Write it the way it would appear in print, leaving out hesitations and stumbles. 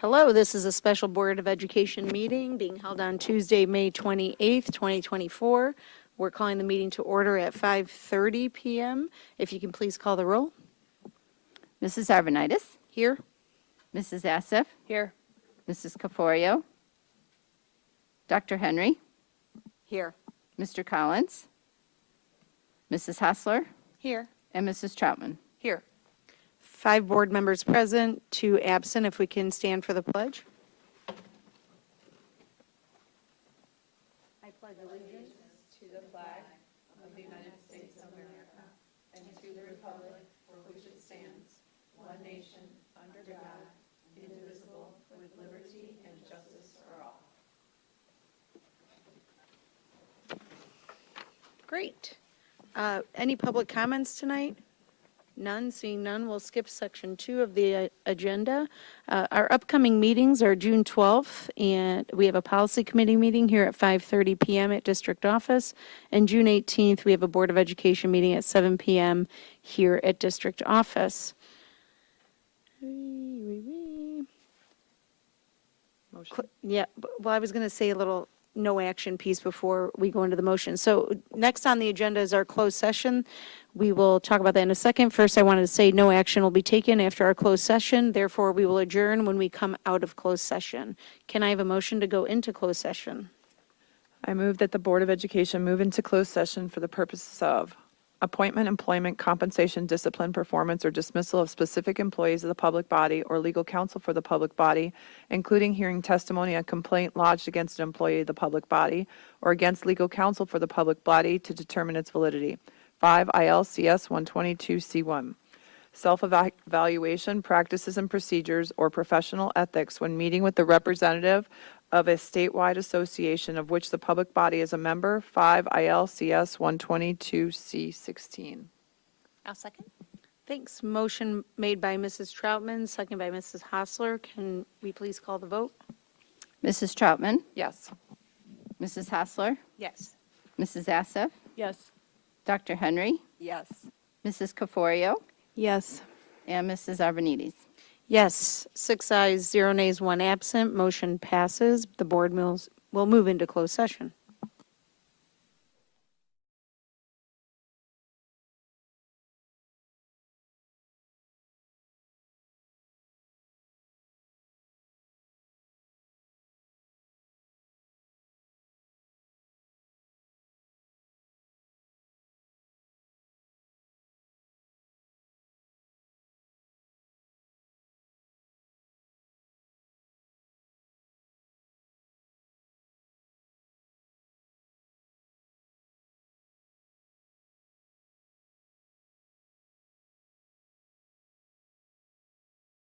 Hello, this is a special Board of Education meeting being held on Tuesday, May 28th, 2024. We're calling the meeting to order at 5:30 p.m. If you can please call the roll. Mrs. Arvanitis, Here? Mrs. Assef, Here. Mrs. Caforio, Dr. Henry, Here. Mr. Collins, Mrs. Hostler, Here. and Mrs. Troutman. Here. 5 board members present, 2 absent. If we can stand for the pledge. I pledge allegiance to the flag of the United States of America and to the republic for which it stands, one nation, under God, indivisible, with liberty and justice for all. Great. Any public comments tonight? None. Seeing none, we'll skip section 2 of the agenda. Our upcoming meetings are June 12th, and we have a policy committee meeting here at 5:30 p.m. at district office. And June 18th, we have a Board of Education meeting at 7 p.m. here at district office. Motion. Yeah, well, I was going to say a little no action piece before we go into the motion. So next on the agenda is our closed session. We will talk about that in a second. First, I wanted to say no action will be taken after our closed session. Therefore, we will adjourn when we come out of closed session. Can I have a motion to go into closed session? I move that the Board of Education move into closed session for the purposes of appointment, employment, compensation, discipline, performance, or dismissal of specific employees of the public body or legal counsel for the public body, including hearing testimony on complaint lodged against an employee of the public body or against legal counsel for the public body to determine its validity. 5 ILCS 122C1. Self-evaluation, practices and procedures, or professional ethics when meeting with the representative of a statewide association of which the public body is a member. 5 ILCS 122C16. I'll second. Thanks. Motion made by Mrs. Troutman, second by Mrs. Hostler. Can we please call the vote? Mrs. Troutman, Yes. Mrs. Hostler, Yes. Mrs. Assef, Yes. Dr. Henry, Yes. Mrs. Caforio, Yes. and Mrs. Arvanitis. Yes, 6 ayes, 0 nays, 1 absent. Motion passes. The board will move into closed session.